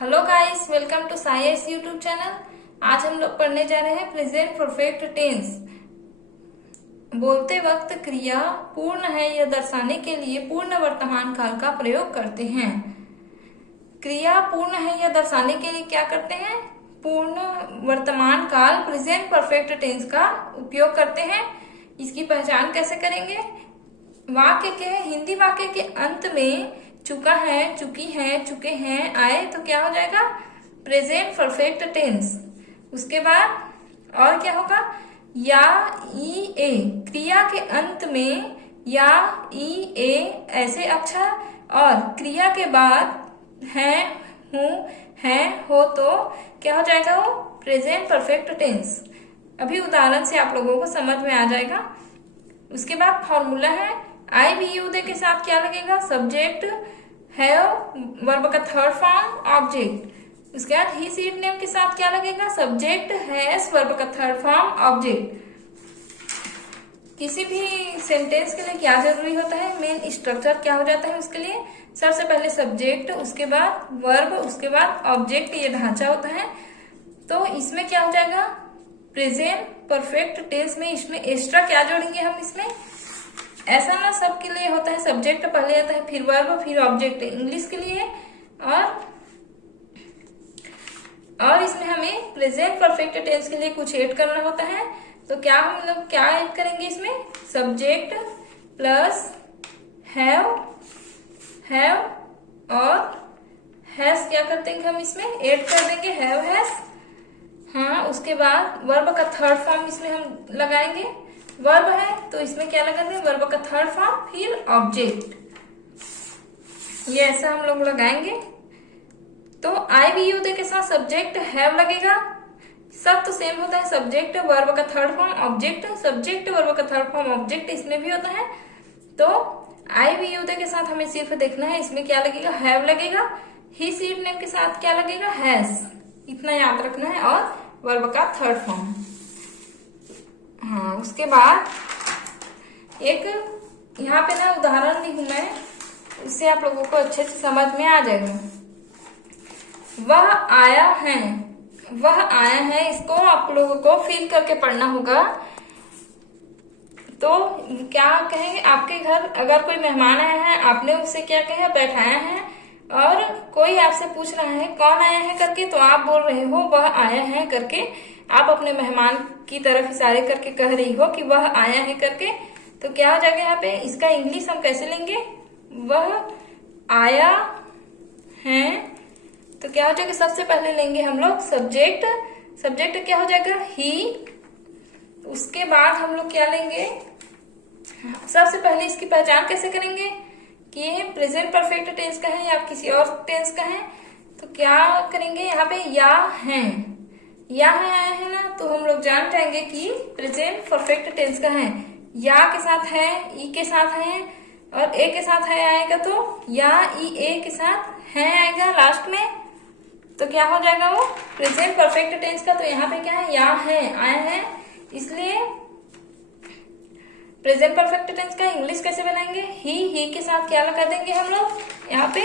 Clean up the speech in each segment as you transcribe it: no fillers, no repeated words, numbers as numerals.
Hello guys, welcome to science YouTube channel. आज हम लोग पढ़ने जा रहे हैं प्रेजेंट परफेक्ट टेंस। बोलते वक्त क्रिया पूर्ण है यह दर्शाने के लिए पूर्ण वर्तमान काल का प्रयोग करते हैं। क्रिया पूर्ण है यह दर्शाने के लिए क्या करते हैं? पूर्ण वर्तमान काल प्रेजेंट परफेक्ट टेंस का उपयोग करते हैं। इसकी पहचान कैसे करेंगे? वाक्य के हिंदी वाक्य के अंत में चुका है, चुकी है, चुके हैं आए तो क्या हो जाएगा? Present perfect tense. उसके बाद और क्या होगा? या, ई, ए। क्रिया के अंत में या, ई, ए ऐसे अक्षर और क्रिया के बाद है, हूं, है, हो तो क्या हो जाएगा? वो प्रेजेंट परफेक्ट टेंस। अभी उदाहरण से आप लोगों को समझ में आ जाएगा। उसके बाद फॉर्मूला है आई वी यू दे के साथ क्या लगेगा? सब्जेक्ट, हैव, वर्ब का थर्ड फॉर्म, ऑब्जेक्ट। उसके बाद ही सी इट नेम के साथ क्या लगेगा? सब्जेक्ट, हैज, वर्ब का थर्ड फॉर्म, ऑब्जेक्ट। किसी भी सेंटेंस के लिए क्या जरूरी होता है? मेन स्ट्रक्चर क्या हो जाता है उसके लिए? सबसे पहले सब्जेक्ट, उसके बाद वर्ब, उसके बाद ऑब्जेक्ट, ये ढांचा होता है। तो इसमें क्या हो जाएगा? प्रेजेंट परफेक्ट टेंस में इसमें एक्स्ट्रा क्या जोड़ेंगे हम इसमें? ऐसा ना सबके लिए होता है, सब्जेक्ट पहले आता है, फिर वर्ब, फिर ऑब्जेक्ट। इंग्लिश के लिए और इसमें हमें प्रेजेंट परफेक्ट टेंस के लिए कुछ ऐड करना होता है। तो क्या हम लोग क्या ऐड करेंगे इसमें? सब्जेक्ट प्लस हैव और हैज क्या करते हैं हम इसमें ऐड कर देंगे, हैव, हैज। हाँ, उसके बाद वर्ब का थर्ड फॉर्म इसमें हम लगाएंगे। वर्ब है तो इसमें क्या लगाएंगे? वर्ब का थर्ड फॉर्म, फिर ऑब्जेक्ट। ये ऐसा हम लोग लगाएंगे। तो आई वी यू दे के साथ सब्जेक्ट हैव लगेगा। सब तो सेम होता है, सब्जेक्ट, वर्ब का third form, object, subject, verb का थर्ड फॉर्म, ऑब्जेक्ट, इसमें भी होता है। तो आई वी यू दे के साथ हमें सिर्फ देखना है इसमें क्या लगेगा? हैव लगेगा। ही सी इट नेम के साथ क्या लगेगा? हैज। इतना याद रखना है। और वर्ब का थर्ड फॉर्म। हाँ, उसके बाद एक यहाँ पे ना उदाहरण ली हूं मैं, उससे आप लोगों को अच्छे से समझ में आ जाएगा। वह आया है, वह आया है, इसको आप लोगों को फील करके पढ़ना होगा। तो क्या कहेंगे? आपके घर अगर कोई मेहमान आया है, आपने उससे क्या कहा? बैठाया है। और कोई आपसे पूछ रहा है कौन आया है करके, तो आप बोल रहे हो वह आया है करके। आप अपने मेहमान की तरफ इशारे करके कह रही हो कि वह आया है करके। तो क्या हो जाएगा यहाँ पे? इसका इंग्लिश हम कैसे लेंगे? वह आया है। तो क्या हो जाएगा? सबसे पहले लेंगे हम लोग सब्जेक्ट। सब्जेक्ट क्या हो जाएगा? ही। उसके बाद हम लोग क्या लेंगे? सबसे पहले इसकी पहचान कैसे करेंगे कि ये प्रेजेंट परफेक्ट टेंस का है या किसी और टेंस का है? तो क्या करेंगे यहाँ पे? या है, या है, आया है ना, तो हम लोग जान जाएंगे कि प्रेजेंट परफेक्ट टेंस का है। या के साथ है, ई के साथ है और ए के साथ है आएगा, तो या, ई, ए के साथ है आएगा लास्ट में। तो क्या हो जाएगा? वो प्रेजेंट परफेक्ट टेंस का। तो यहाँ पे क्या है? या है, आया है। इसलिए प्रेजेंट परफेक्ट टेंस का इंग्लिश कैसे बनाएंगे? ही के साथ क्या लगा देंगे हम लोग? यहाँ पे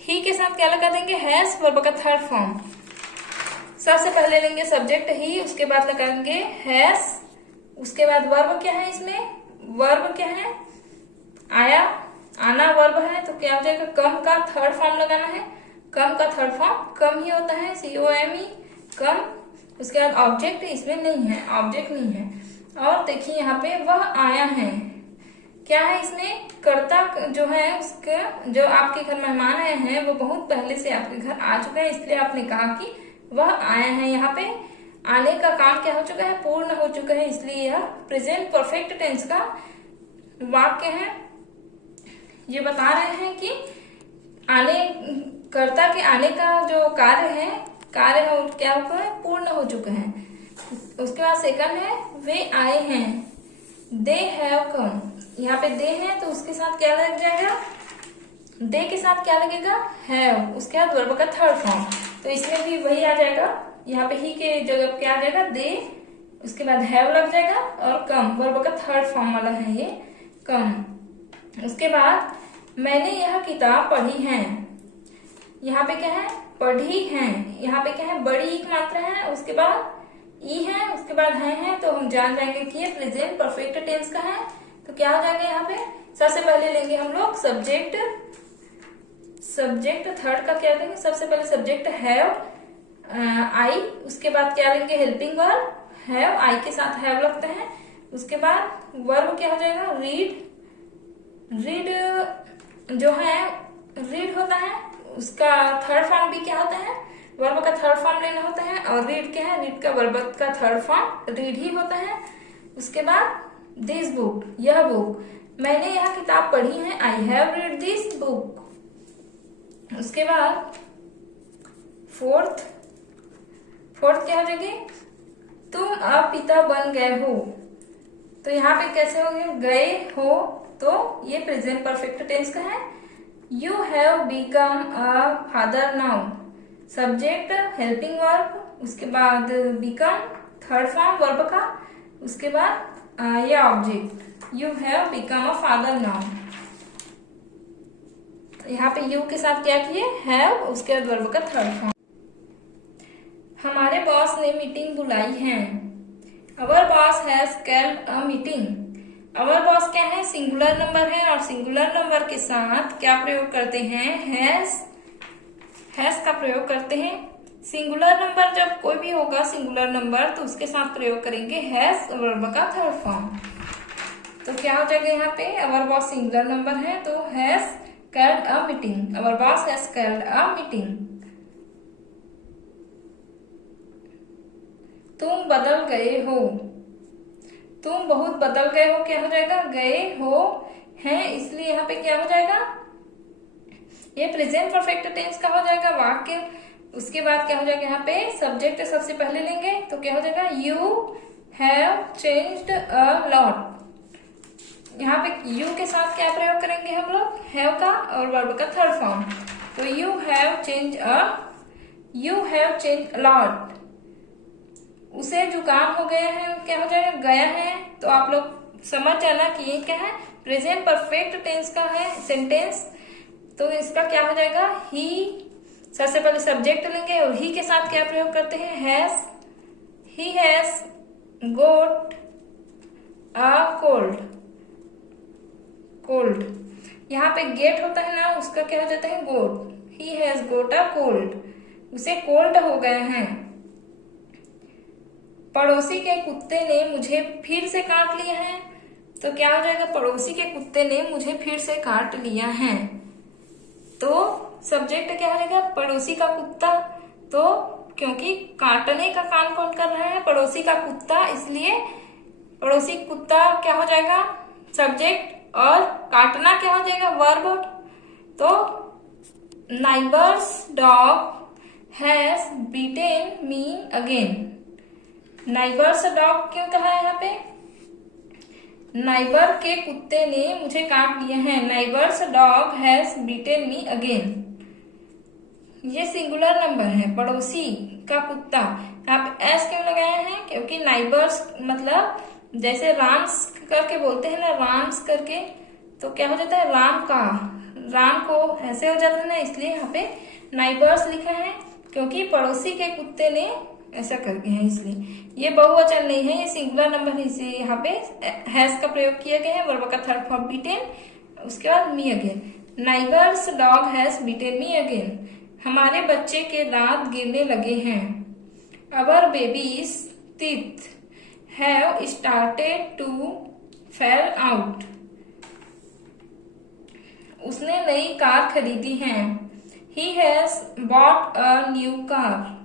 ही के साथ क्या लगा देंगे? हैज, वर्ब का थर्ड फॉर्म। सबसे पहले लेंगे सब्जेक्ट ही, उसके बाद लगाएंगे हैज। उसके बाद वर्ब क्या है इसमें? वर्ब क्या है? आया, आना वर्ब है। तो क्या हो जाएगा? कम का थर्ड फॉर्म लगाना है। कम का थर्ड फॉर्म कम ही होता है, COME, कम। उसके बाद ऑब्जेक्ट इसमें नहीं है, ऑब्जेक्ट नहीं है। और देखिए यहाँ पे वह आया है, क्या है इसमें? कर्ता जो है उसका, जो आपके घर मेहमान आए हैं वो बहुत पहले से आपके घर आ चुका है, इसलिए आपने कहा कि वह आया है। यहाँ पे आने का काम क्या हो चुका है? पूर्ण हो चुका है, इसलिए यह प्रेजेंट परफेक्ट टेंस का वाक्य है। ये बता रहे हैं कि आने, कर्ता के आने का जो कार्य है क्या हो गया? पूर्ण हो चुका है। उसके बाद सेकंड है वे आए हैं, दे हैव कम। यहाँ पे दे है तो उसके साथ क्या लग जाएगा? दे के साथ क्या लगेगा? हैव। उसके बाद वर्ब का थर्ड फॉर्म। तो इसमें भी वही आ जाएगा, यहाँ पे ही के जगह क्या आ जाएगा? दे। उसके बाद हैव लग जाएगा और कम, वर्ब का थर्ड फॉर्म वाला है ये, कम। उसके बाद मैंने यह किताब पढ़ी है। यहाँ पे क्या है? पढ़ी हैं। यहाँ पे क्या है, बड़ी ई की मात्रा है, उसके बाद ई है, उसके बाद है, तो हम जान जाएंगे कि ये प्रेजेंट परफेक्ट टेंस का है। तो क्या हो जाएगा यहाँ पे, सबसे पहले लेंगे हम लोग सब्जेक्ट थर्ड का क्या लेंगे, सबसे पहले सब्जेक्ट हैव आई, उसके बाद क्या लेंगे हेल्पिंग वर्ब, हैव आई के साथ हैव लगते हैं, उसके बाद वर्ब क्या हो जाएगा रीड जो है रीड होता है, उसका थर्ड फॉर्म भी क्या होता है, वर्ब का थर्ड फॉर्म लेना होता है, और रीड क्या है, रीड का वर्ब का थर्ड फॉर्म रीड ही होता है। उसके बाद दिस बुक, यह बुक, मैंने यह किताब पढ़ी है, I have read this book. उसके बाद फोर्थ क्या हो जाएगी, तुम अब पिता बन गए हो। तो यहाँ पे कैसे हो गए हो, तो ये प्रेजेंट परफेक्ट टेंस का है। You have become a father now, subject helping verb, उसके बाद बिकम थर्ड फॉर्म वर्ब का, उसके बाद ये object you have become a father now. यहाँ पे यू के साथ क्या किए, हैव, उसके बाद वर्ब का थर्ड फॉर्म। हमारे बॉस ने मीटिंग बुलाई है, our boss has called a meeting. Our boss क्या है, सिंगुलर नंबर है, और सिंगुलर नंबर के साथ क्या प्रयोग करते हैं, हैज का प्रयोग करते हैं। सिंगुलर नंबर जब कोई भी होगा सिंगुलर नंबर, तो उसके साथ प्रयोग करेंगे हैज वर्ब का थर्ड फॉर्म। तो क्या हो जाएगा यहाँ पे, अवर बॉस सिंगुलर नंबर है, तो has called a meeting, our boss has called a meeting. तुम बदल गए हो, तुम बहुत बदल गए हो, क्या हो जाएगा, गए हो हैं, इसलिए यहाँ पे क्या हो जाएगा, ये प्रेजेंट परफेक्ट टेंस का हो जाएगा वाक्य। उसके बाद क्या हो जाएगा, यहाँ पे सब्जेक्ट सबसे पहले लेंगे, तो क्या हो जाएगा, you have changed a lot. यहाँ पे यू के साथ क्या प्रयोग करेंगे हम लोग, हैव का और वर्ब का थर्ड फॉर्म। तो you have change a lot, उसे जुकाम हो गया है, क्या हो जाएगा, गया है। तो आप लोग समझ जाना कि ये क्या है, प्रेजेंट परफेक्ट टेंस का है सेंटेंस। तो इसका क्या हो जाएगा, ही, सबसे पहले सब्जेक्ट लेंगे और ही के साथ क्या प्रयोग करते हैं, has, he has got a cold. यहाँ पे गेट होता है ना, उसका क्या हो जाता है, got, he has got a cold, उसे कोल्ड हो गया है। पड़ोसी के कुत्ते ने मुझे फिर से काट लिया है, तो क्या हो जाएगा, पड़ोसी के कुत्ते ने मुझे फिर से काट लिया है। तो सब्जेक्ट क्या हो जाएगा, पड़ोसी का कुत्ता, तो क्योंकि काटने का काम कौन कर रहा है, पड़ोसी का कुत्ता, इसलिए पड़ोसी कुत्ता क्या हो जाएगा सब्जेक्ट, और काटना क्या हो जाएगा वर्ब। तो neighbours dog has beaten me again. Neighbours dog क्यों कहा है यहाँ पे, नाइबर के कुत्ते ने मुझे काट लिया है, neighbours dog has beaten me again. ये सिंगुलर नंबर है, पड़ोसी का कुत्ता, यहाँ पे एस क्यों लगाया है, क्योंकि नाइबर्स मतलब जैसे राम्स करके बोलते हैं ना, राम्स करके, तो क्या हो जाता है, राम को ऐसे हो जाता है ना, इसलिए यहाँ पे नाइबर्स लिखा है, क्योंकि पड़ोसी के कुत्ते ने ऐसा करके है, इसलिए ये बहुवचन नहीं है, ये सिंगुलर नंबर है, इसलिए यहाँ पे हैज का प्रयोग किया गया है, वर्ब का थर्ड फॉर्म बीटेन, उसके बाद me again. Neighbours dog has beaten me again, हमारे बच्चे के दांत गिरने लगे हैं। Our babies teeth have started to fall out, उसने नई कार खरीदी है, he has bought a new car.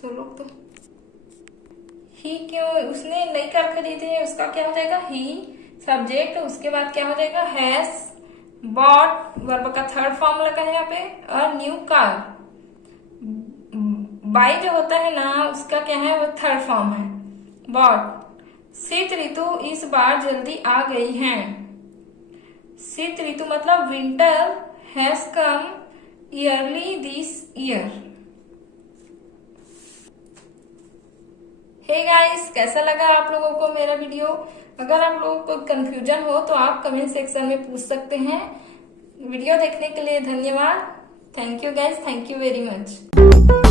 तो लोग तो ही क्यों, उसने नई कार खरीदी है, उसका क्या हो जाएगा, ही सब्जेक्ट, उसके बाद क्या हो जाएगा, हैज बॉट वर्ब का थर्ड फॉर्म लगा है यहाँ पे, अ न्यू कार। बाई जो होता है ना, उसका क्या है, वो थर्ड फॉर्म है, बॉट। शीत ऋतु इस बार जल्दी आ गई है, शीत ऋतु मतलब winter has come early this year. Hey guys, कैसा लगा आप लोगों को मेरा वीडियो? अगर आप लोगों को कंफ्यूजन हो तो आप कमेंट सेक्शन में पूछ सकते हैं। वीडियो देखने के लिए धन्यवाद। Thank you guys, thank you very much.